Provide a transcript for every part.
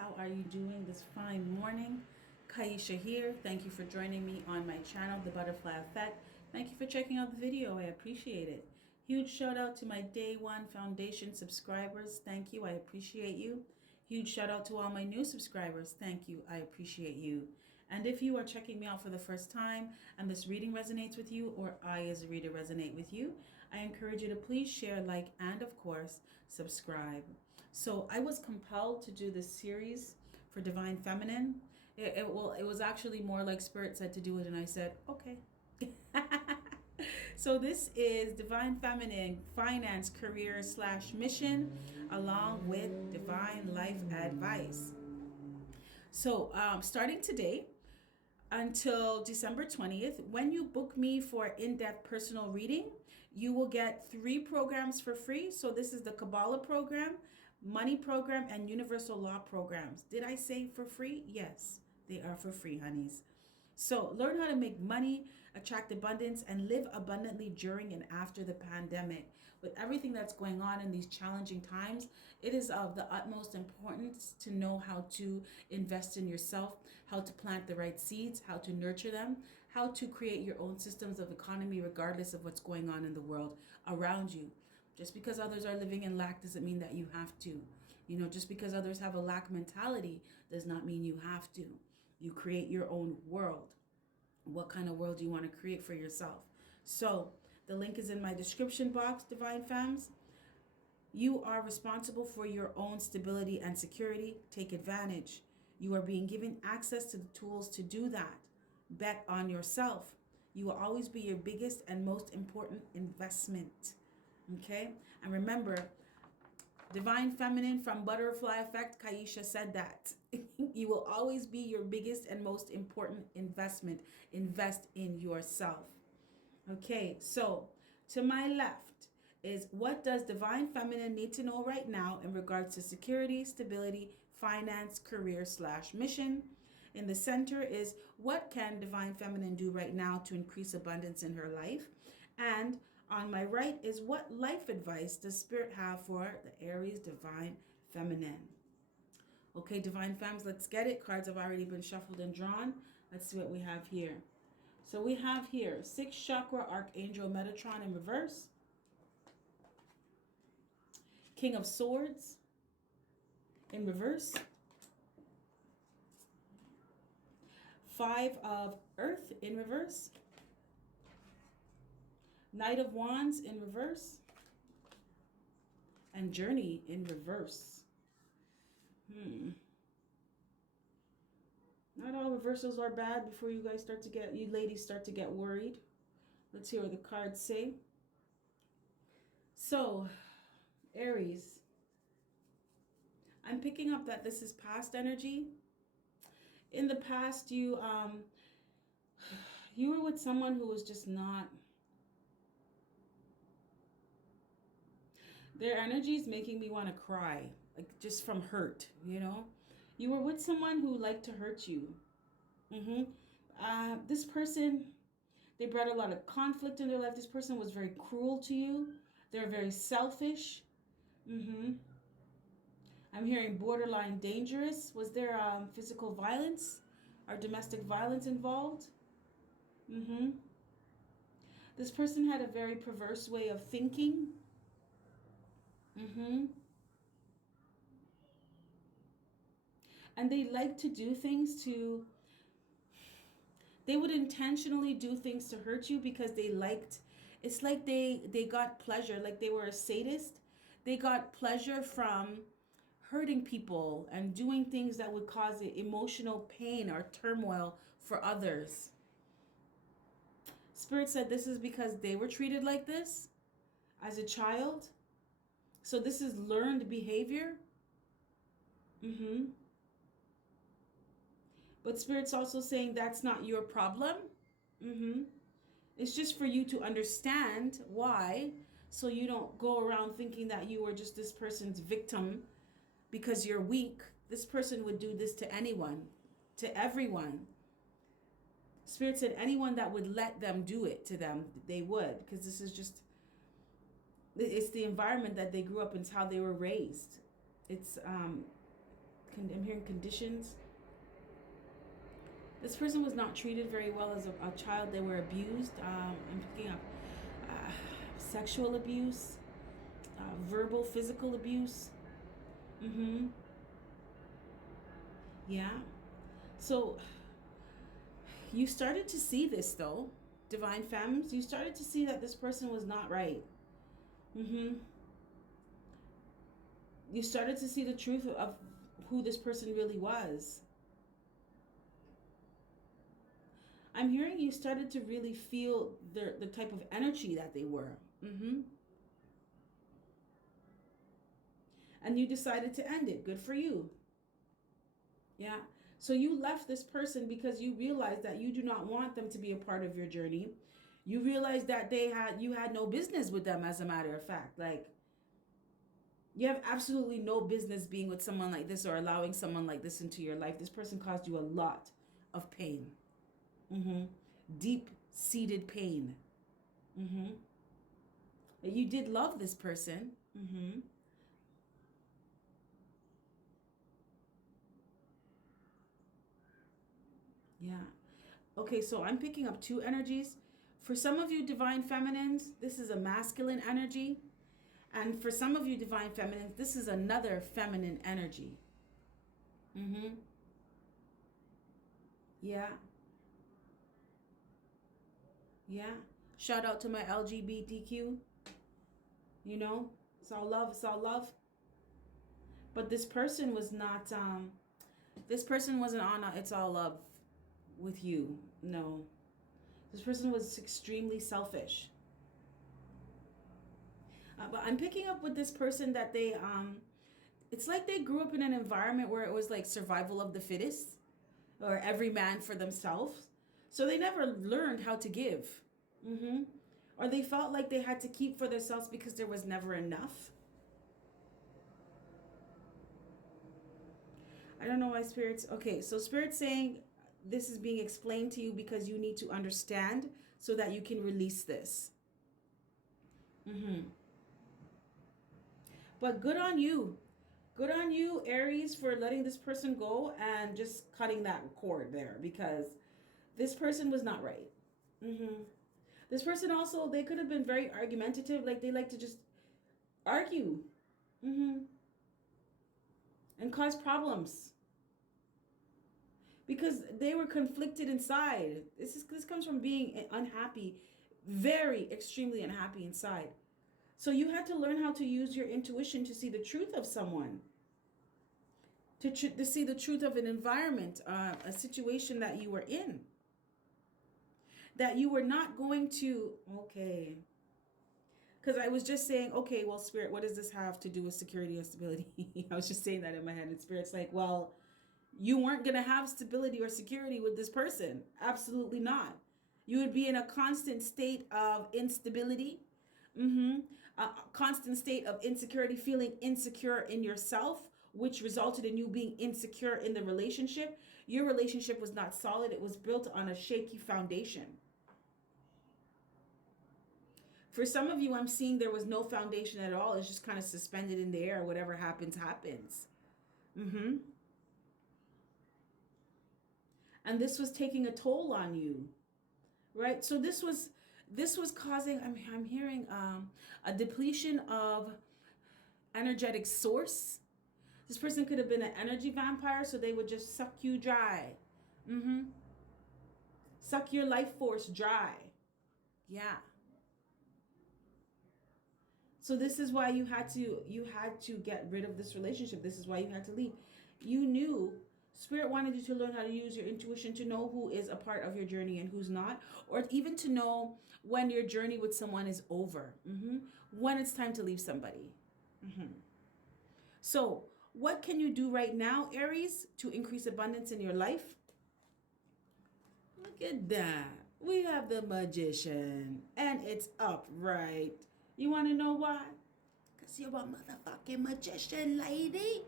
How are you doing this fine morning? Kaisha here. Thank you for joining me on my channel, The Butterfly Effect. Thank you for checking out the video. I appreciate it. Huge shout out to my Day One Foundation subscribers. Thank you. I appreciate you. Huge shout out to all my new subscribers. Thank you. I appreciate you. And if you are checking me out for the first time and this reading resonates with you, or I as a reader resonate with you, I encourage you to please share, like, and of course, subscribe. So I was compelled to do this series for Divine Feminine. It was actually more like Spirit said to do it, and I said, okay. So this is Divine Feminine Finance, Career / Mission, along with Divine Life Advice. So starting today until December 20th, when you book me for in-depth personal reading, you will get 3 programs for free. So this is the Kabbalah program, Money program, and Universal Law programs. Did I say for free? Yes, they are for free, honeys. So learn how to make money, attract abundance, and live abundantly during and after the pandemic. With everything that's going on in these challenging times, it is of the utmost importance to know how to invest in yourself, how to plant the right seeds, how to nurture them, how to create your own systems of economy regardless of what's going on in the world around you. Just because others are living in lack doesn't mean that you have to. Just because others have a lack mentality does not mean you have to. You create your own world. What kind of world do you want to create for yourself? So the link is in my description box, Divine Femmes. You are responsible for your own stability and security. Take advantage. You are being given access to the tools to do that. Bet on yourself. You will always be your biggest and most important investment. Okay? And remember, Divine Feminine from Butterfly Effect, Kaisha said that. You will always be your biggest and most important investment. Invest in yourself. Okay, so to my left is, what does Divine Feminine need to know right now in regards to security, stability, finance, career / mission? In the center is, what can Divine Feminine do right now to increase abundance in her life? And on my right is, what life advice does Spirit have for the Aries Divine Feminine? Okay, Divine Femmes, let's get it. Cards have already been shuffled and drawn. Let's see what we have here. So we have here 6th Chakra Archangel Metatron in reverse. King of Swords in reverse. 5 of Earth in reverse. Knight of Wands in reverse. And Journey in reverse. Not all reversals are bad before you ladies start to get worried. Let's hear what the cards say. So, Aries, I'm picking up that this is past energy. In the past, you were with someone who was just not. Their energy is making me want to cry, like just from hurt, You were with someone who liked to hurt you. This person, they brought a lot of conflict in their life. This person was very cruel to you. They're very selfish. I'm hearing borderline dangerous. Was there physical violence or domestic violence involved? This person had a very perverse way of thinking. And they like to do things they would intentionally do things to hurt you because it's like they got pleasure, like they were a sadist. They got pleasure from hurting people and doing things that would cause emotional pain or turmoil for others. Spirit said this is because they were treated like this as a child. So this is learned behavior. But Spirit's also saying that's not your problem. It's just for you to understand why, so you don't go around thinking that you were just this person's victim because you're weak. This person would do this to anyone, to everyone. Spirit said anyone that would let them do it to them, they would, because this is just, it's the environment that they grew up in. It's how they were raised. It's I'm hearing conditions. This person was not treated very well as a child. They were abused. I'm picking up sexual abuse, verbal, physical abuse. Yeah. So you started to see this though, Divine Femmes. You started to see that this person was not right. You started to see the truth of who this person really was. I'm hearing you started to really feel the type of energy that they were. And you decided to end it. Good for you. Yeah. So you left this person because you realized that you do not want them to be a part of your journey. You realized that you had no business with them, as a matter of fact. Like, you have absolutely no business being with someone like this or allowing someone like this into your life. This person caused you a lot of pain. Deep-seated pain. You did love this person. Yeah. Okay, so I'm picking up two energies. For some of you Divine Feminines, this is a masculine energy. And for some of you Divine Feminines, this is another feminine energy. Yeah. Yeah. Shout out to my LGBTQ. You know, it's all love. It's all love. But this person was not, this person wasn't on it's all love with you. No. This person was extremely selfish. But I'm picking up with this person that they, it's like they grew up in an environment where it was like survival of the fittest, or every man for themselves. So they never learned how to give. Or they felt like they had to keep for themselves because there was never enough. I don't know why Spirit's... Okay, so Spirit's saying this is being explained to you because you need to understand so that you can release this. But good on you. Good on you, Aries, for letting this person go and just cutting that cord there, because this person was not right. This person also, they could have been very argumentative. Like, they like to just argue. And cause problems. Because they were conflicted inside. This comes from being unhappy. Very, extremely unhappy inside. So you had to learn how to use your intuition to see the truth of someone. To see the truth of an environment, a situation that you were in. That you were not going to, okay. Because I was just saying, okay, well, Spirit, what does this have to do with security and stability? I was just saying that in my head, and Spirit's like, well, you weren't going to have stability or security with this person. Absolutely not. You would be in a constant state of instability. A constant state of insecurity, feeling insecure in yourself, which resulted in you being insecure in the relationship. Your relationship was not solid. It was built on a shaky foundation. For some of you, I'm seeing there was no foundation at all. It's just kind of suspended in the air. Whatever happens, happens. And this was taking a toll on you, right? So this was causing, I'm hearing a depletion of energetic source. This person could have been an energy vampire, so they would just suck you dry. Suck your life force dry. Yeah. So this is why you had to get rid of this relationship. This is why you had to leave. You knew, Spirit wanted you to learn how to use your intuition to know who is a part of your journey and who's not, or even to know when your journey with someone is over, when it's time to leave somebody. So what can you do right now, Aries, to increase abundance in your life? Look at that. We have the Magician, and it's upright. You want to know why? Because you're a motherfucking magician, lady.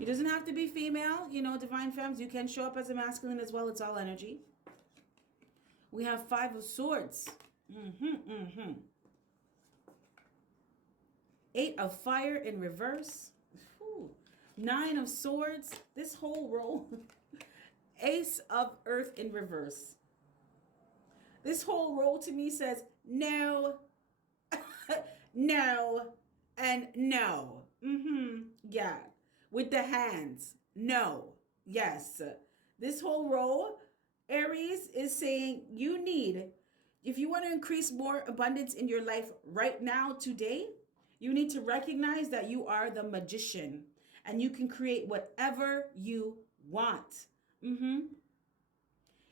It doesn't have to be female. You know, Divine Femmes, you can show up as a masculine as well. It's all energy. We have 5 of Swords. 8 of Fire in reverse. Ooh. Nine of Swords, this whole row, Ace of Earth in reverse. This whole row to me says no, no, and no. Yeah. With the hands. No. Yes. This whole row, Aries is saying you need, if you want to increase more abundance in your life right now, today, you need to recognize that you are the magician and you can create whatever you want.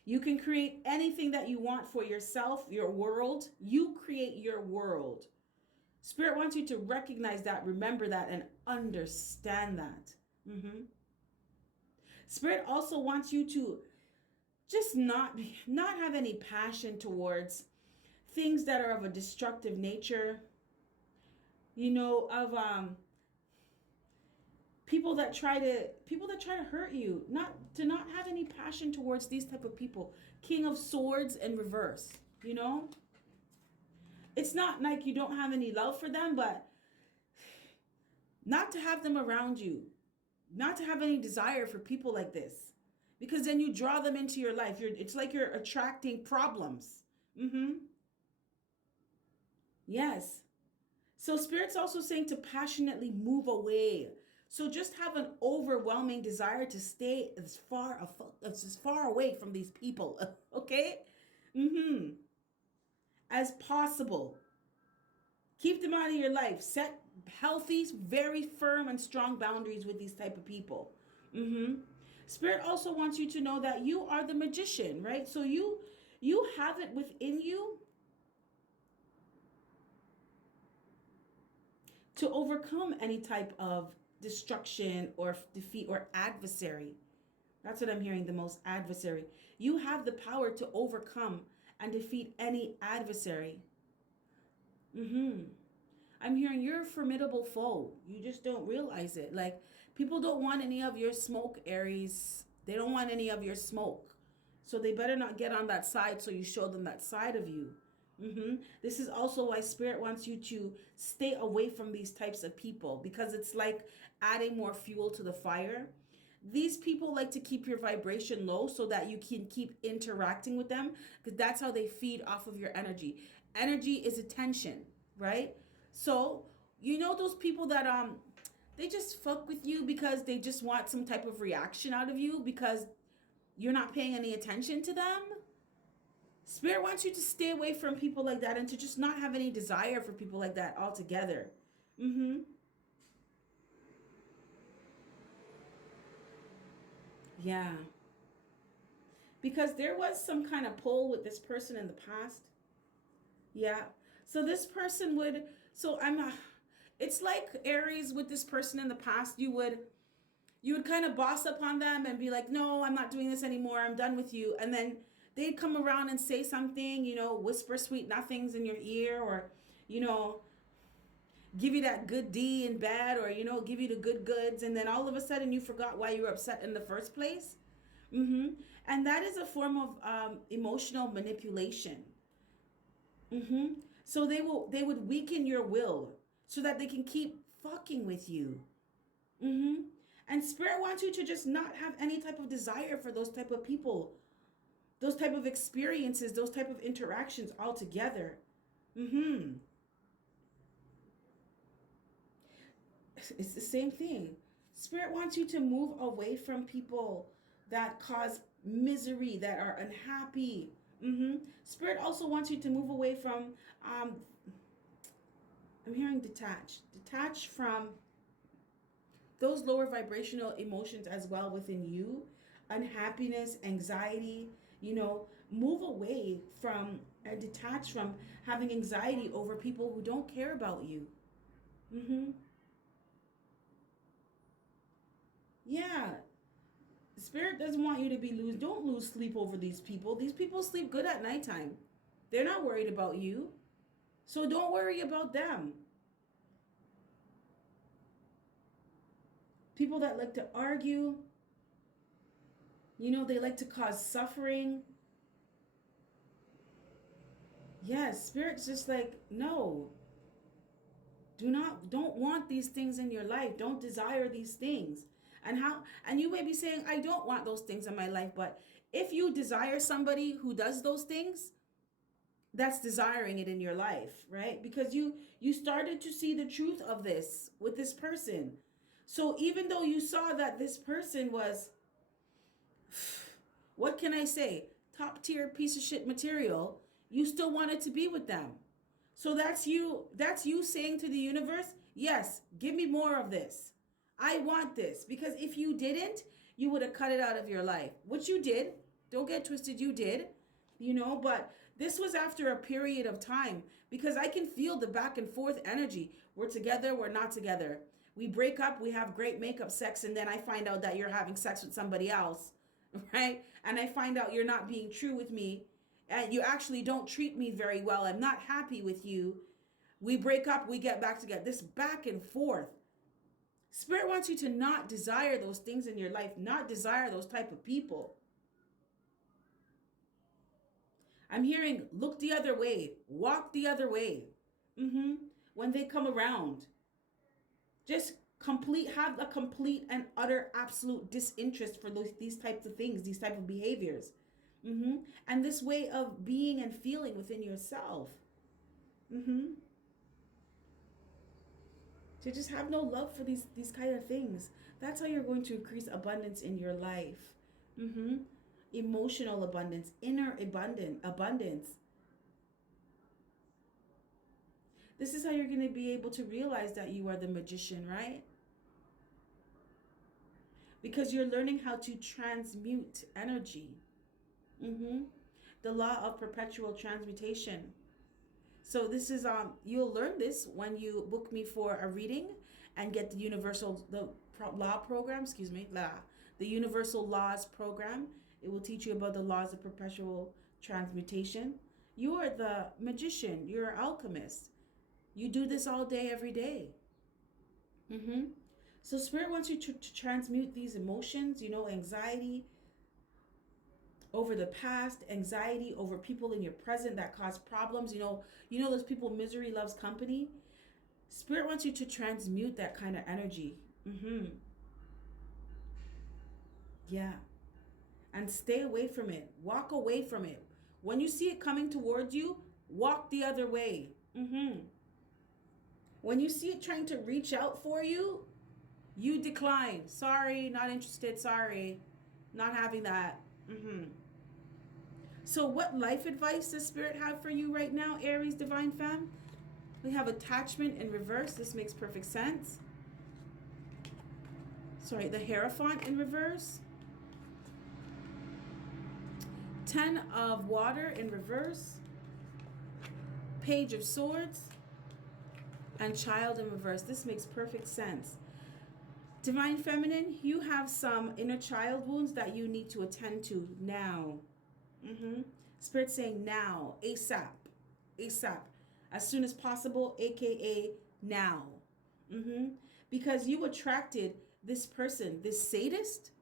You can create anything that you want for yourself, your world. You create your world. Spirit wants you to recognize that, remember that, and understand that. Spirit also wants you to just not have any passion towards things that are of a destructive nature. Of people that try to hurt you. Not have any passion towards these type of people. King of Swords in reverse. It's not like you don't have any love for them, but not to have them around you. Not to have any desire for people like this. Because then you draw them into your life. It's like you're attracting problems. Yes. So Spirit's also saying to passionately move away. So just have an overwhelming desire to stay as far away from these people. Okay? As possible. Keep them out of your life. Set healthy, very firm and strong boundaries with these type of people. Spirit also wants you to know that you are the magician, right? So you have it within you to overcome any type of destruction or defeat or adversary. That's what I'm hearing the most, adversary. You have the power to overcome and defeat any adversary. I'm hearing you're a formidable foe. You just don't realize it. Like, people don't want any of your smoke, Aries. They don't want any of your smoke. So they better not get on that side so you show them that side of you. This is also why Spirit wants you to stay away from these types of people, because it's like adding more fuel to the fire. These people like to keep your vibration low so that you can keep interacting with them, because that's how they feed off of your energy. Energy is attention, right? So, those people that they just fuck with you because they just want some type of reaction out of you because you're not paying any attention to them. Spirit wants you to stay away from people like that and to just not have any desire for people like that altogether. Yeah. Because there was some kind of pull with this person in the past. Yeah. So this person would, it's like Aries with this person in the past, you would kind of boss up on them and be like, no, I'm not doing this anymore. I'm done with you. And then they'd come around and say something, whisper sweet nothings in your ear, or, give you that good D in bed, or, give you the good goods. And then all of a sudden you forgot why you were upset in the first place. And that is a form of emotional manipulation. So they would weaken your will so that they can keep fucking with you. And Spirit wants you to just not have any type of desire for those type of people, those type of experiences, those type of interactions altogether. It's the same thing. Spirit wants you to move away from people that cause misery, that are unhappy. Spirit also wants you to move away from, I'm hearing detach from those lower vibrational emotions as well within you. Unhappiness, anxiety, move away from and detach from having anxiety over people who don't care about you. Yeah. Spirit doesn't want you to don't lose sleep over these people. These people sleep good at nighttime. They're not worried about you. So don't worry about them. People that like to argue, they like to cause suffering. Yes, Spirit's just like, no. Don't want these things in your life. Don't desire these things. And you may be saying, I don't want those things in my life, but if you desire somebody who does those things, that's desiring it in your life, right? Because you started to see the truth of this with this person. So even though you saw that this person was, what can I say, top tier piece of shit material, you still wanted to be with them. So that's you saying to the universe, yes, give me more of this. I want this. Because if you didn't, you would have cut it out of your life, which you did. Don't get twisted, you did, but this was after a period of time, because I can feel the back and forth energy. We're together, we're not together. We break up, we have great makeup sex, and then I find out that you're having sex with somebody else, right? And I find out you're not being true with me, and you actually don't treat me very well. I'm not happy with you. We break up, we get back together. This back and forth. Spirit wants you to not desire those things in your life, not desire those type of people. I'm hearing, look the other way, walk the other way. When they come around, just have a complete and utter absolute disinterest for these types of things, these type of behaviors. And this way of being and feeling within yourself. To just have no love for these kind of things. That's how you're going to increase abundance in your life. Emotional abundance, inner abundance. This is how you're going to be able to realize that you are the magician, right? Because you're learning how to transmute energy. The law of perpetual transmutation. So this is you'll learn this when you book me for a reading and get the law program, the universal laws program. It will teach you about the laws of perpetual transmutation. You are the magician. You're an alchemist. You do this all day, every day. So Spirit wants you to transmute these emotions, anxiety over the past, anxiety over people in your present that cause problems. Those people, misery loves company. Spirit wants you to transmute that kind of energy. Yeah. And stay away from it. Walk away from it. When you see it coming towards you, walk the other way. When you see it trying to reach out for you, you decline. Sorry, not interested. Sorry, not having that. So what life advice does Spirit have for you right now, Aries Divine Femme? We have attachment in reverse. This makes perfect sense. Sorry, the Hierophant in reverse. 10 of water in reverse. Page of Swords. And Child in reverse. This makes perfect sense. Divine Feminine, you have some inner child wounds that you need to attend to now. Spirit saying now, ASAP, as soon as possible, aka now. Because you attracted this person, this sadist,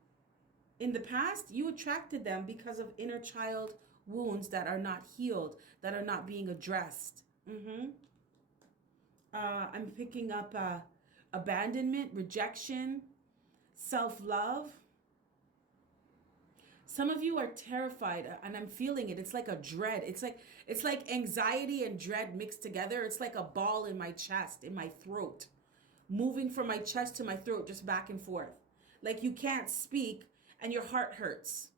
in the past. You attracted them because of inner child wounds that are not healed, that are not being addressed. I'm picking up abandonment, rejection, self-love. Some of you are terrified, and I'm feeling it. It's like a dread. It's like anxiety and dread mixed together. It's like a ball in my chest, in my throat, moving from my chest to my throat, just back and forth. Like you can't speak and your heart hurts.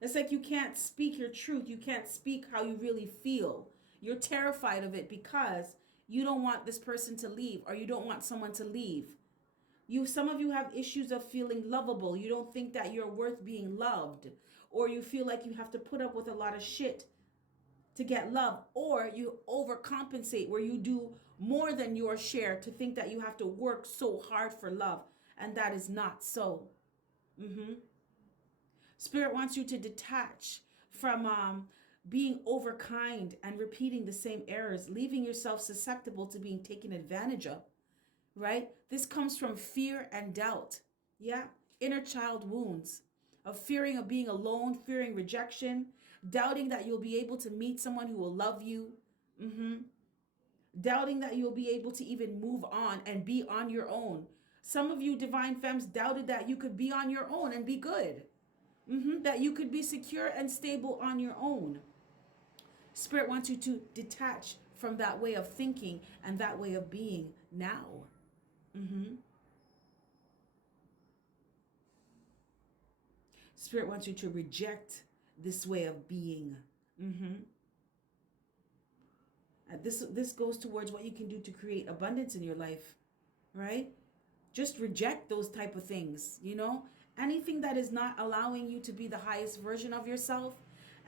It's like you can't speak your truth. You can't speak how you really feel. You're terrified of it because you don't want this person to leave, or you don't want someone to leave. Some of you have issues of feeling lovable. You don't think that you're worth being loved, or you feel like you have to put up with a lot of shit to get love, or you overcompensate where you do more than your share to think that you have to work so hard for love, and that is not so. Spirit wants you to detach from being overkind and repeating the same errors, leaving yourself susceptible to being taken advantage of, right? This comes from fear and doubt. Yeah. Inner child wounds of fearing of being alone, fearing rejection, doubting that you'll be able to meet someone who will love you. doubting that you'll be able to even move on and be on your own. Some of you divine femmes doubted that you could be on your own and be good. That you could be secure and stable on your own. Spirit wants you to detach from that way of thinking and that way of being now. Spirit wants you to reject this way of being. This goes towards what you can do to create abundance in your life, right? Just reject those type of things, anything that is not allowing you to be the highest version of yourself,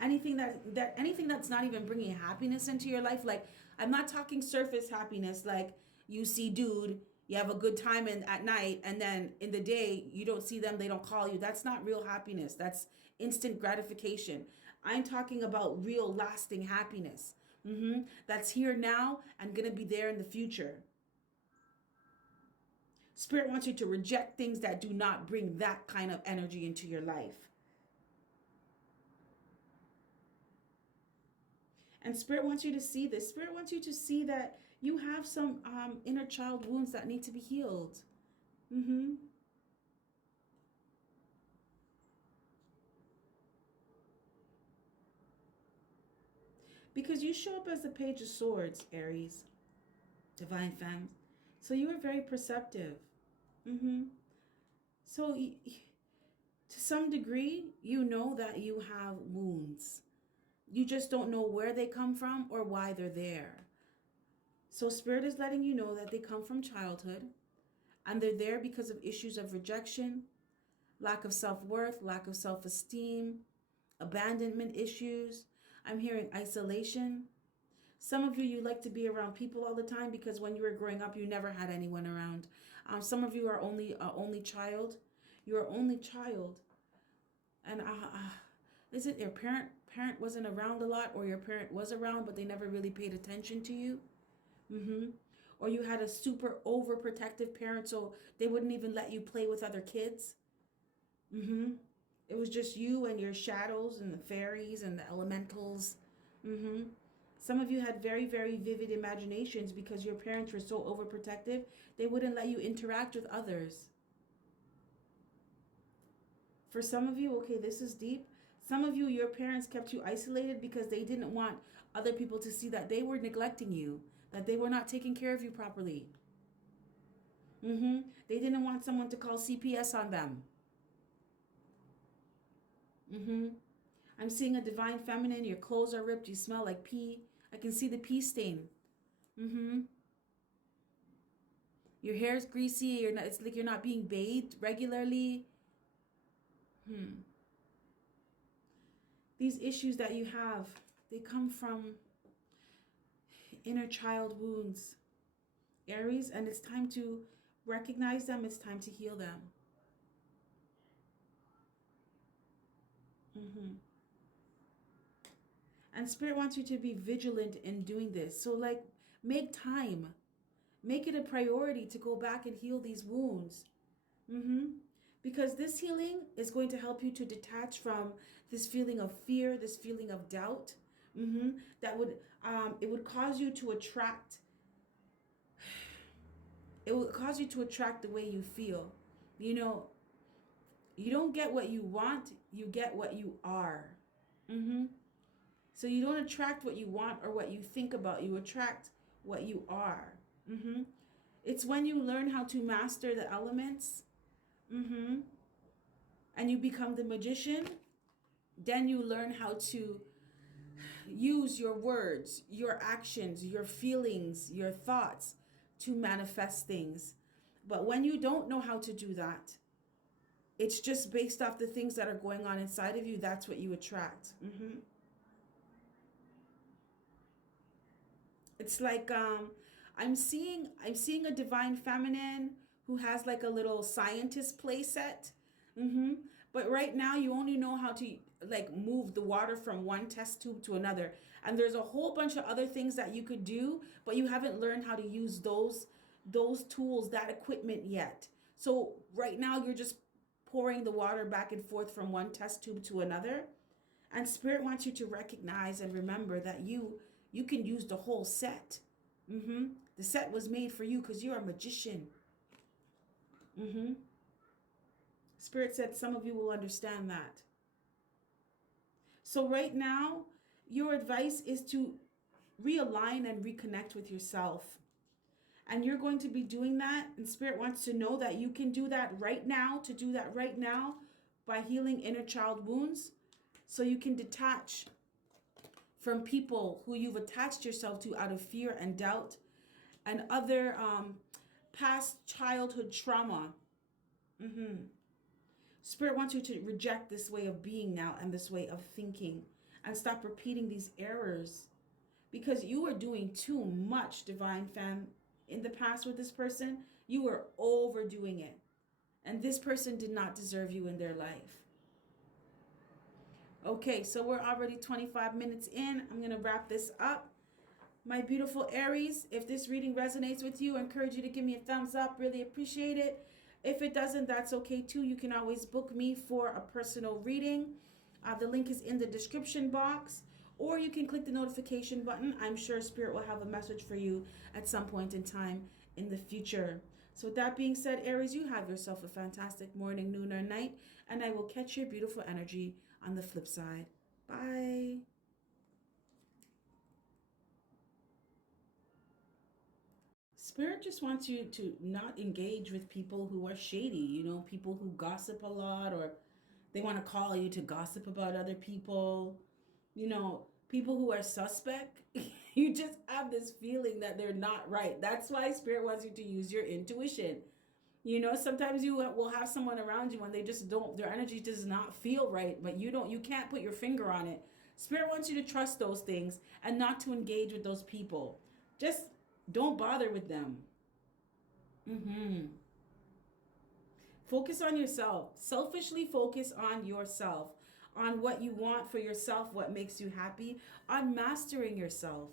anything that's not even bringing happiness into your life. Like, I'm not talking surface happiness, like you see dude, you have a good time at night, and then in the day you don't see them, they don't call you. That's not real happiness. That's instant gratification. I'm talking about real lasting happiness. That's here now and gonna be there in the future. Spirit wants you to reject things that do not bring that kind of energy into your life. And Spirit wants you to see this. Spirit wants you to see that you have some inner child wounds that need to be healed. Because you show up as the Page of Swords, Aries, divine femme. So you are very perceptive. So to some degree, you know that you have wounds. You just don't know where they come from or why they're there. So Spirit is letting you know that they come from childhood, and they're there because of issues of rejection, lack of self-worth, lack of self-esteem, abandonment issues. I'm hearing isolation. Some of you like to be around people all the time because when you were growing up, you never had anyone around. Some of you are only child. You're only child. And is it your parent wasn't around a lot, or your parent was around but they never really paid attention to you? Or you had a super overprotective parent, so they wouldn't even let you play with other kids. It was just you and your shadows and the fairies and the elementals. Some of you had very, very vivid imaginations because your parents were so overprotective, they wouldn't let you interact with others. For some of you, okay, this is deep. Some of you, your parents kept you isolated because they didn't want other people to see that they were neglecting you, that they were not taking care of you properly. They didn't want someone to call CPS on them. I'm seeing a divine feminine. Your clothes are ripped. You smell like pee. I can see the pee stain. Your hair is greasy. It's like you're not being bathed regularly. These issues that you have, they come from inner child wounds, Aries, and it's time to recognize them. It's time to heal them. And Spirit wants you to be vigilant in doing this. So like, make time. Make it a priority to go back and heal these wounds. Because this healing is going to help you to detach from this feeling of fear, this feeling of doubt. That would, it would cause you to attract, the way you feel. You don't get what you want, you get what you are. So you don't attract what you want or what you think about, you attract what you are. It's when you learn how to master the elements, and you become the magician, then you learn how to use your words, your actions, your feelings, your thoughts to manifest things. But when you don't know how to do that, it's just based off the things that are going on inside of you, that's what you attract. It's like I'm seeing a divine feminine who has like a little scientist play set. But right now you only know how to like move the water from one test tube to another. And there's a whole bunch of other things that you could do, but you haven't learned how to use those tools, that equipment yet. So right now you're just pouring the water back and forth from one test tube to another. And Spirit wants you to recognize and remember that you can use the whole set. The set was made for you because you're a magician. Spirit said some of you will understand that. So right now, your advice is to realign and reconnect with yourself. And you're going to be doing that. And Spirit wants to know that you can do that right now, to do that right now by healing inner child wounds. So you can detach from people who you've attached yourself to out of fear and doubt and other past childhood trauma. Spirit wants you to reject this way of being now and this way of thinking and stop repeating these errors, because you were doing too much, Divine Femme, in the past with this person. You were overdoing it, and this person did not deserve you in their life. Okay, so we're already 25 minutes in. I'm going to wrap this up. My beautiful Aries, if this reading resonates with you, I encourage you to give me a thumbs up. Really appreciate it. If it doesn't, that's okay too. You can always book me for a personal reading. The link is in the description box, or you can click the notification button. I'm sure Spirit will have a message for you at some point in time in the future. So with that being said, Aries, you have yourself a fantastic morning, noon, or night, and I will catch your beautiful energy on the flip side. Bye. Spirit just wants you to not engage with people who are shady, people who gossip a lot, or they want to call you to gossip about other people, people who are suspect. You just have this feeling that they're not right. That's why Spirit wants you to use your intuition. Sometimes you will have someone around you and they just don't, their energy does not feel right, but you can't put your finger on it. Spirit wants you to trust those things and not to engage with those people. Just don't bother with them. Focus on yourself. Selfishly focus on yourself, on what you want for yourself, what makes you happy, on mastering yourself,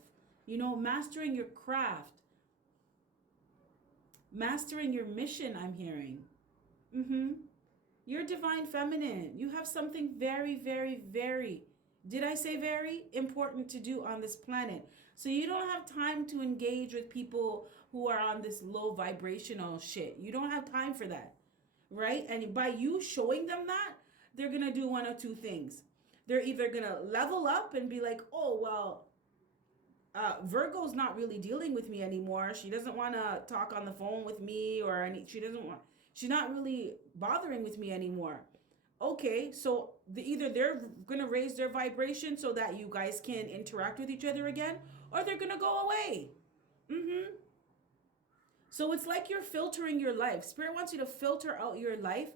mastering your craft, mastering your mission, I'm hearing. You're divine feminine. You have something very, very, very, did I say very important to do on this planet? So you don't have time to engage with people who are on this low vibrational shit. You don't have time for that, right? And by you showing them that, they're going to do one or two things. They're either going to level up and be like, oh, well, Virgo's not really dealing with me anymore. She doesn't want to talk on the phone with me, or she's not really bothering with me anymore. Okay, so either they're going to raise their vibration so that you guys can interact with each other again, or they're going to go away. So it's like you're filtering your life. Spirit wants you to filter out your life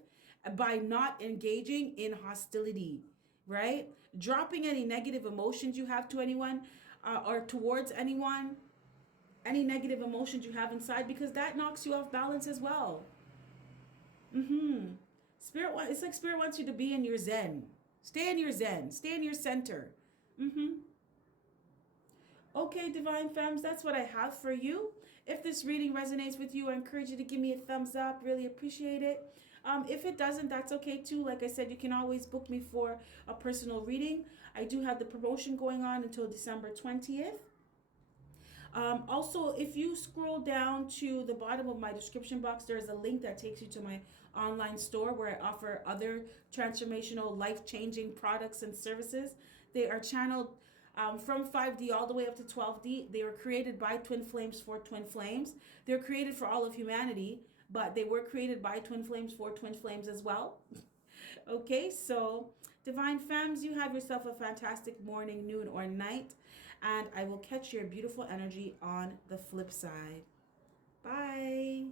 by not engaging in hostility, right? Dropping any negative emotions you have to anyone or towards anyone, any negative emotions you have inside, because that knocks you off balance as well. It's like Spirit wants you to be in your zen. Stay in your zen. Stay in your center. Okay, Divine Femmes, that's what I have for you. If this reading resonates with you, I encourage you to give me a thumbs up. Really appreciate it. If it doesn't, that's okay too. Like I said, you can always book me for a personal reading. I do have the promotion going on until December 20th. Also, if you scroll down to the bottom of my description box, there's a link that takes you to my online store where I offer other transformational, life-changing products and services. They are channeled from 5D all the way up to 12D. They were created by Twin Flames for Twin Flames. They're created for all of humanity, but they were created by Twin Flames for Twin Flames as well. Okay, so Divine Femmes, you have yourself a fantastic morning, noon, or night, and I will catch your beautiful energy on the flip side. Bye.